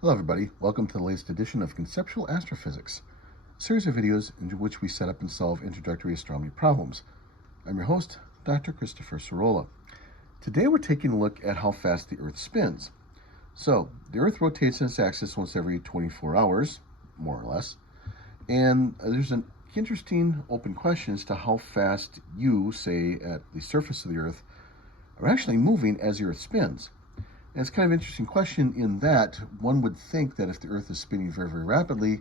Hello everybody, welcome to the latest edition of Conceptual Astrophysics, a series of videos in which we set up and solve introductory astronomy problems. I'm your host, Dr. Christopher Sorolla. Today we're taking a look at how fast the Earth spins. So, the Earth rotates on its axis once every 24 hours, more or less, and there's an interesting open question as to how fast you, say, at the surface of the Earth, are actually moving as the Earth spins. And it's kind of an interesting question in that one would think that if the Earth is spinning very, very rapidly,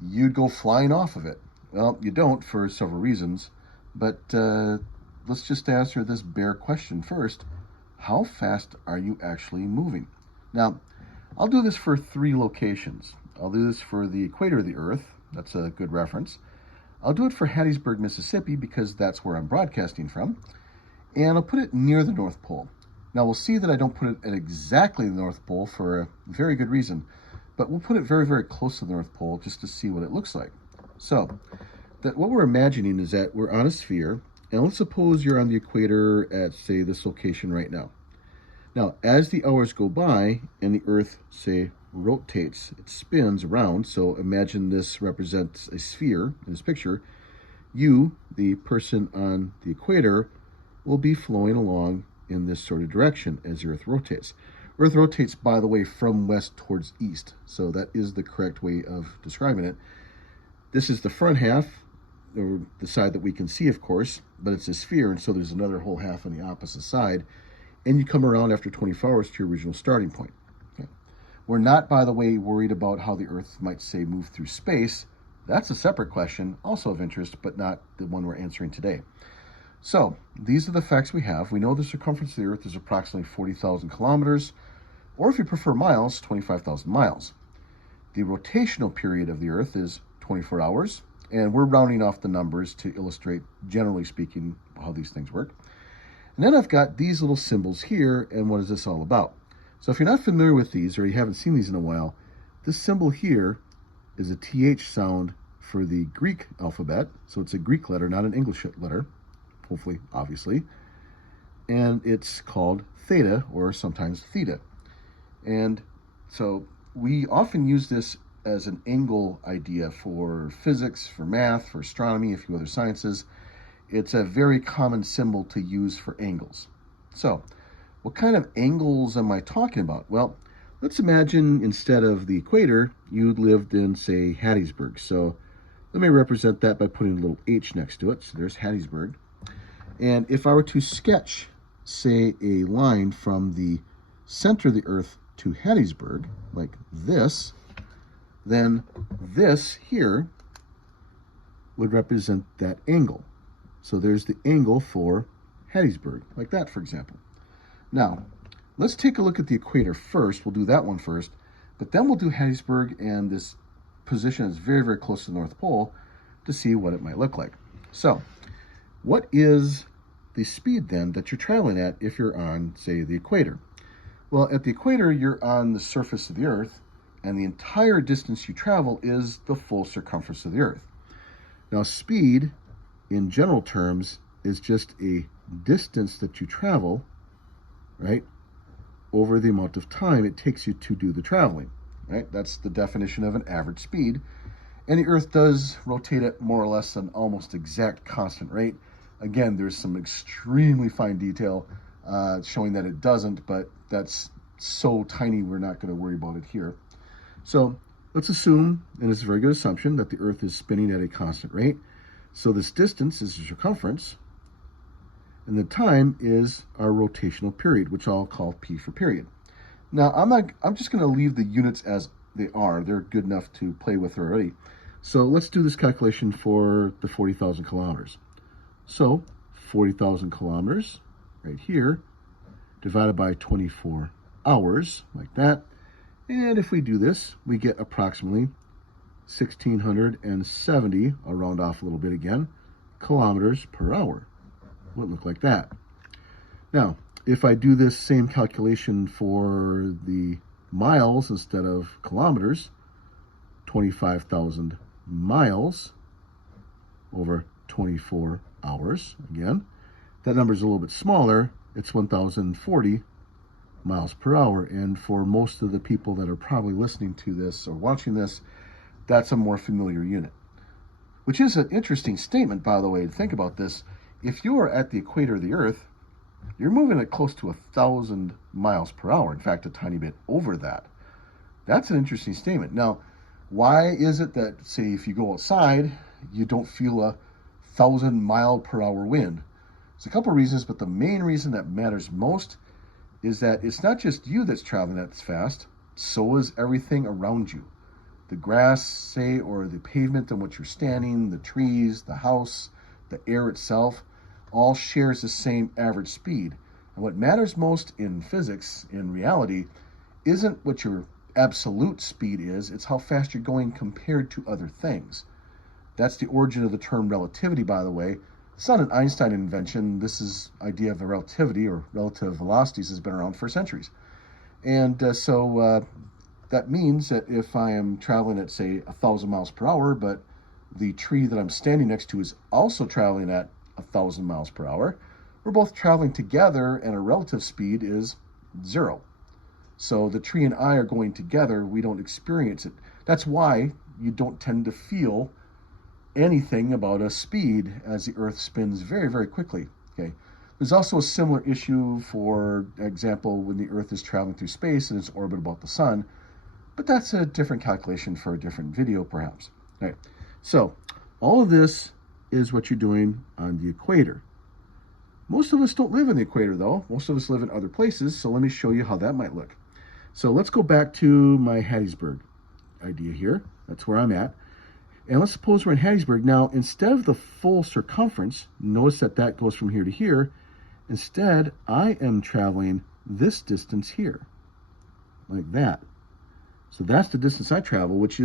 you'd go flying off of it. Well, you don't for several reasons, but let's just answer this bare question first. How fast are you actually moving? Now, I'll do this for 3 locations. I'll do this for the equator of the Earth. That's a good reference. I'll do it for Hattiesburg, Mississippi, because that's where I'm broadcasting from. And I'll put it near the North Pole. Now we'll see that I don't put it at exactly the North Pole for a very good reason, but we'll put it very, very close to the North Pole just to see what it looks like. So, what we're imagining is that we're on a sphere, and let's suppose you're on the equator at, say, this location right now. Now, as the hours go by and the Earth, say, rotates, it spins around, so imagine this represents a sphere in this picture, you, the person on the equator, will be flowing along in this sort of direction as the Earth rotates. Earth rotates, by the way, from west towards east, so that is the correct way of describing it. This is the front half, or the side that we can see, of course, but it's a sphere, and so there's another whole half on the opposite side, and you come around after 24 hours to your original starting point. Okay. We're not, by the way, worried about how the Earth might, say, move through space. That's a separate question, also of interest, but not the one we're answering today. So, these are the facts we have. We know the circumference of the Earth is approximately 40,000 kilometers, or if you prefer miles, 25,000 miles. The rotational period of the Earth is 24 hours, and we're rounding off the numbers to illustrate, generally speaking, how these things work. And then I've got these little symbols here, and what is this all about? So if you're not familiar with these, or you haven't seen these in a while, this symbol here is a TH sound for the Greek alphabet, so it's a Greek letter, not an English letter. Hopefully, obviously, and it's called theta, or sometimes theta. And so we often use this as an angle idea for physics, for math, for astronomy, a few other sciences. It's a very common symbol to use for angles. So what kind of angles am I talking about? Well, let's imagine instead of the equator, you lived in, say, Hattiesburg. So let me represent that by putting a little H next to it. So there's Hattiesburg. And if I were to sketch, say, a line from the center of the Earth to Hattiesburg, like this, then this here would represent that angle. So there's the angle for Hattiesburg, like that, for example. Now, let's take a look at the equator first. We'll do that one first, but then we'll do Hattiesburg and this position is very, very close to the North Pole to see what it might look like. So, what is the speed then that you're traveling at if you're on, say, the equator? Well, at the equator, you're on the surface of the Earth, and the entire distance you travel is the full circumference of the Earth. Now, speed, in general terms, is just a distance that you travel, right, over the amount of time it takes you to do the traveling, right? That's the definition of an average speed. And the Earth does rotate at more or less an almost exact constant rate. Again, there's some extremely fine detail showing that it doesn't, but that's so tiny we're not going to worry about it here. So let's assume, and it's a very good assumption, that the Earth is spinning at a constant rate. So this distance is the circumference, and the time is our rotational period, which I'll call P for period. Now, I'm just going to leave the units as they are. They're good enough to play with already. So let's do this calculation for the 40,000 kilometers. So 40,000 kilometers right here divided by 24 hours, like that. And if we do this, we get approximately 1,670, I'll round off a little bit again, kilometers per hour. Would look like that. Now, if I do this same calculation for the miles instead of kilometers, 25,000 miles over 24 hours, again, that number is a little bit smaller. It's 1,040 miles per hour. And for most of the people that are probably listening to this or watching this, that's a more familiar unit. Which is an interesting statement, by the way, to think about this. If you are at the equator of the Earth, you're moving at close to 1,000 miles per hour. In fact, a tiny bit over that. That's an interesting statement. Now, why is it that, say, if you go outside, you don't feel a 1,000-mile-per-hour wind? There's a couple of reasons, but the main reason that matters most is that it's not just you that's traveling that fast, so is everything around you. The grass, say, or the pavement on which you're standing, the trees, the house, the air itself, all shares the same average speed. And what matters most in physics, in reality, isn't what your absolute speed is, it's how fast you're going compared to other things. That's the origin of the term relativity, by the way. It's not an Einstein invention. This is idea of relativity or relative velocities has been around for centuries. And that means that if I am traveling at, say, 1,000 miles per hour, but the tree that I'm standing next to is also traveling at 1,000 miles per hour, we're both traveling together and our relative speed is 0. So the tree and I are going together, we don't experience it. That's why you don't tend to feel anything about a speed as the Earth spins very, very quickly. Okay. There's also a similar issue, for example, when the Earth is traveling through space in its orbit about the Sun, but that's a different calculation for a different video, perhaps. All right. So all of this is what you're doing on the equator. Most of us don't live in the equator, though. Most of us live in other places, so let me show you how that might look. So let's go back to my Hattiesburg idea here. That's where I'm at. And let's suppose we're in Hattiesburg. Now, instead of the full circumference, notice that that goes from here to here. Instead, I am traveling this distance here, like that. So that's the distance I travel, which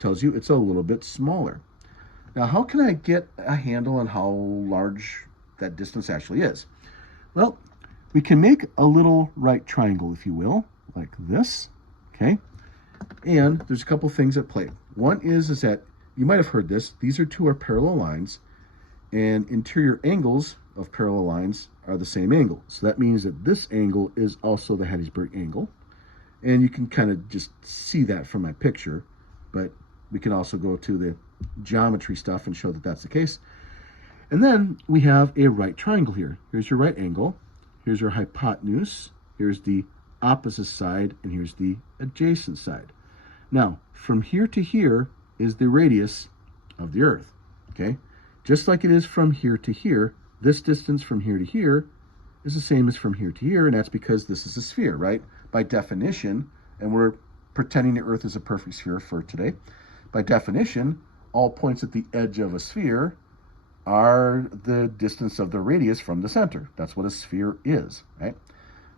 tells you it's a little bit smaller. Now, how can I get a handle on how large that distance actually is? Well, we can make a little right triangle, if you will, like this, okay? And there's a couple things at play. One is that, you might have heard this, these are two parallel lines, and interior angles of parallel lines are the same angle. So that means that this angle is also the Hattiesburg angle. And you can kind of just see that from my picture, but we can also go to the geometry stuff and show that that's the case. And then we have a right triangle here. Here's your right angle, here's your hypotenuse, here's the opposite side, and here's the adjacent side. Now, from here to here is the radius of the Earth, okay? Just like it is from here to here, this distance from here to here is the same as from here to here, and that's because this is a sphere, right? By definition, and we're pretending the Earth is a perfect sphere for today, by definition, all points at the edge of a sphere are the distance of the radius from the center. That's what a sphere is, right?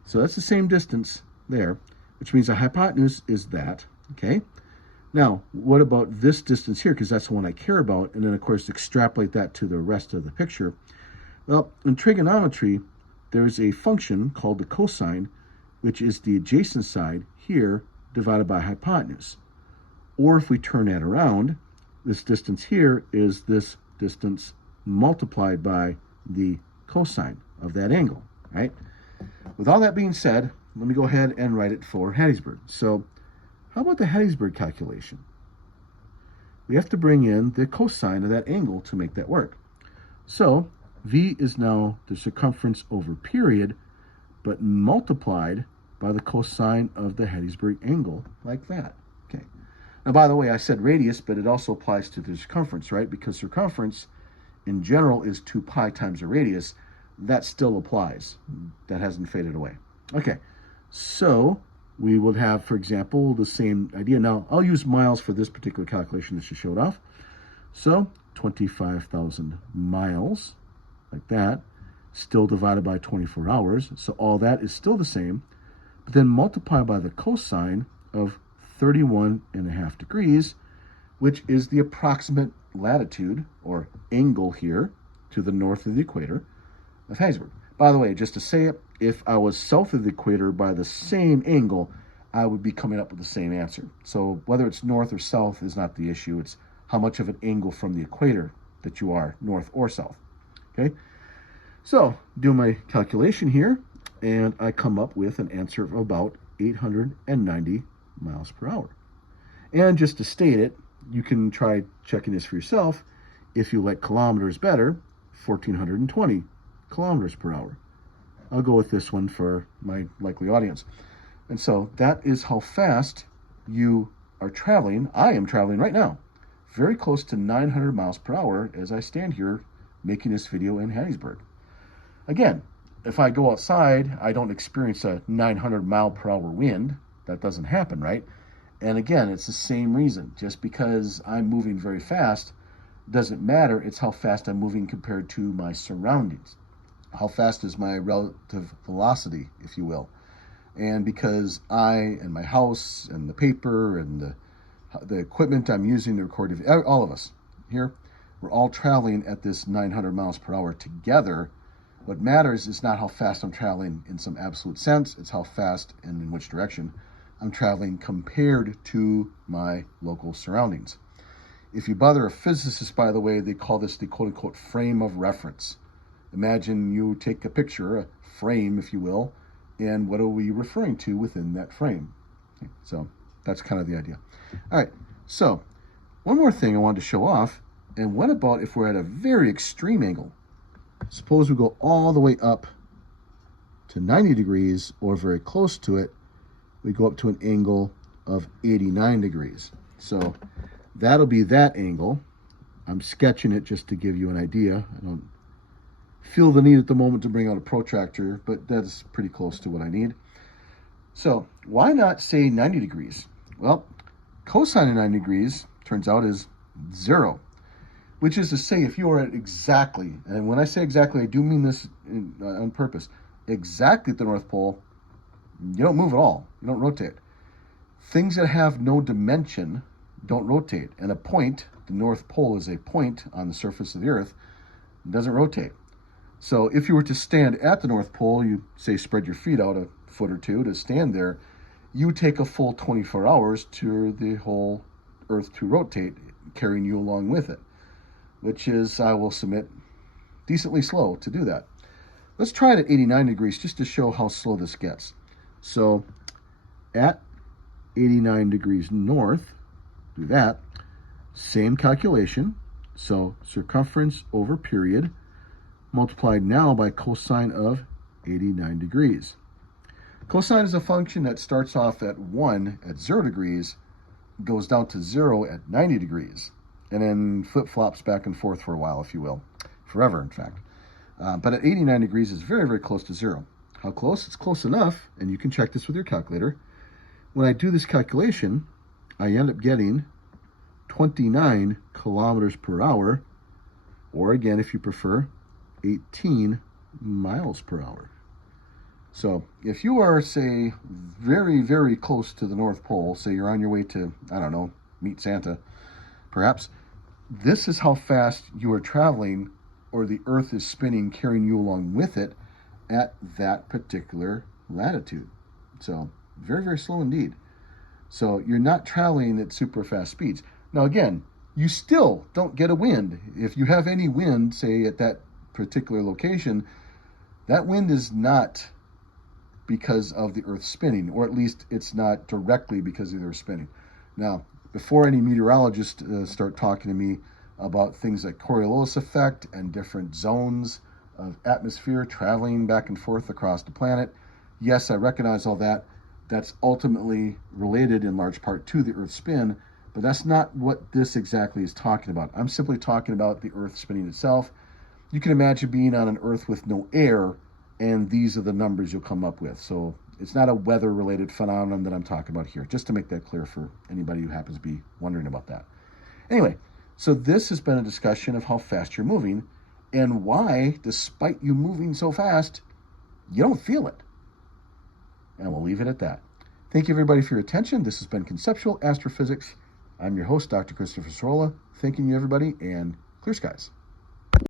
So that's the same distance there, which means the hypotenuse is that, okay? Now, what about this distance here? Because that's the one I care about. And then, of course, extrapolate that to the rest of the picture. Well, in trigonometry, there's a function called the cosine, which is the adjacent side here divided by hypotenuse. Or if we turn that around, this distance here is this distance multiplied by the cosine of that angle, right? With all that being said, let me go ahead and write it for Hattiesburg. So how about the Hattiesburg calculation? We have to bring in the cosine of that angle to make that work. So V is now the circumference over period, but multiplied by the cosine of the Hattiesburg angle, like that. Okay. Now, by the way, I said radius, but it also applies to the circumference, right? Because circumference, in general, is 2 pi times the radius. That still applies. That hasn't faded away. Okay, so we would have, for example, the same idea. Now, I'll use miles for this particular calculation that she showed off. So 25,000 miles, like that, still divided by 24 hours. So all that is still the same, but then multiply by the cosine of 31.5 degrees, which is the approximate latitude or angle here to the north of the equator of Hattiesburg. By the way, just to say it, if I was south of the equator by the same angle, I would be coming up with the same answer. So whether it's north or south is not the issue. It's how much of an angle from the equator that you are, north or south. Okay, so do my calculation here. and I come up with an answer of about 890 miles per hour. And just to state it, you can try checking this for yourself. If you like kilometers better, 1,420 kilometers per hour. I'll go with this one for my likely audience. And so that is how fast you are traveling. I am traveling right now, very close to 900 miles per hour as I stand here making this video in Hattiesburg. Again, if I go outside, I don't experience a 900 mile per hour wind. That doesn't happen, right? And again, it's the same reason. Just because I'm moving very fast doesn't matter. It's how fast I'm moving compared to my surroundings. How fast is my relative velocity, if you will. And because I and my house and the paper and the equipment I'm using to record, all of us here, we're all traveling at this 900 miles per hour together. What matters is not how fast I'm traveling in some absolute sense. It's how fast and in which direction I'm traveling compared to my local surroundings. If you bother a physicist, by the way, they call this the quote-unquote frame of reference. Imagine you take a picture, a frame, if you will, and what are we referring to within that frame? Okay, so that's kind of the idea. All right, so one more thing I wanted to show off, and what about if we're at a very extreme angle? Suppose we go all the way up to 90 degrees, or very close to it, we go up to an angle of 89 degrees. So that'll be that angle. I'm sketching it just to give you an idea. I don't feel the need at the moment to bring out a protractor, but that's pretty close to what I need. So why not say 90 degrees? Well, cosine of 90 degrees turns out is 0, which is to say if you are at exactly, and when I say exactly, I do mean this on purpose, exactly at the North Pole, you don't move at all. You don't rotate. Things that have no dimension don't rotate. And a point, the North Pole is a point on the surface of the Earth, doesn't rotate. So if you were to stand at the North Pole, you say spread your feet out a foot or two to stand there, you take a full 24 hours to the whole Earth to rotate, carrying you along with it, which is, I will submit, decently slow to do that. Let's try it at 89 degrees just to show how slow this gets. So at 89 degrees north, do that, same calculation. So circumference over period multiplied now by cosine of 89 degrees. Cosine is a function that starts off at 1 at 0 degrees, goes down to 0 at 90 degrees, and then flip-flops back and forth for a while, if you will. Forever, in fact. But at 89 degrees is very, very close to 0. How close? It's close enough, and you can check this with your calculator. When I do this calculation, I end up getting 29 kilometers per hour, or again, if you prefer, 18 miles per hour. So if you are, say, very, very close to the North Pole, say you're on your way to, I don't know, meet Santa, perhaps, this is how fast you are traveling, or the Earth is spinning, carrying you along with it at that particular latitude. So very, very slow indeed. So you're not traveling at super fast speeds. Now again, you still don't get a wind. If you have any wind, say at that particular location, that wind is not because of the Earth spinning, or at least it's not directly because of the Earth spinning. Now, before any meteorologists start talking to me about things like Coriolis Effect and different zones of atmosphere traveling back and forth across the planet, yes, I recognize all that. That's ultimately related in large part to the Earth's spin, but that's not what this exactly is talking about. I'm simply talking about the Earth spinning itself. You can imagine being on an Earth with no air, and these are the numbers you'll come up with. So it's not a weather-related phenomenon that I'm talking about here, just to make that clear for anybody who happens to be wondering about that. Anyway, so this has been a discussion of how fast you're moving and why, despite you moving so fast, you don't feel it. And we'll leave it at that. Thank you, everybody, for your attention. This has been Conceptual Astrophysics. I'm your host, Dr. Christopher Sorolla. Thanking you, everybody, and clear skies.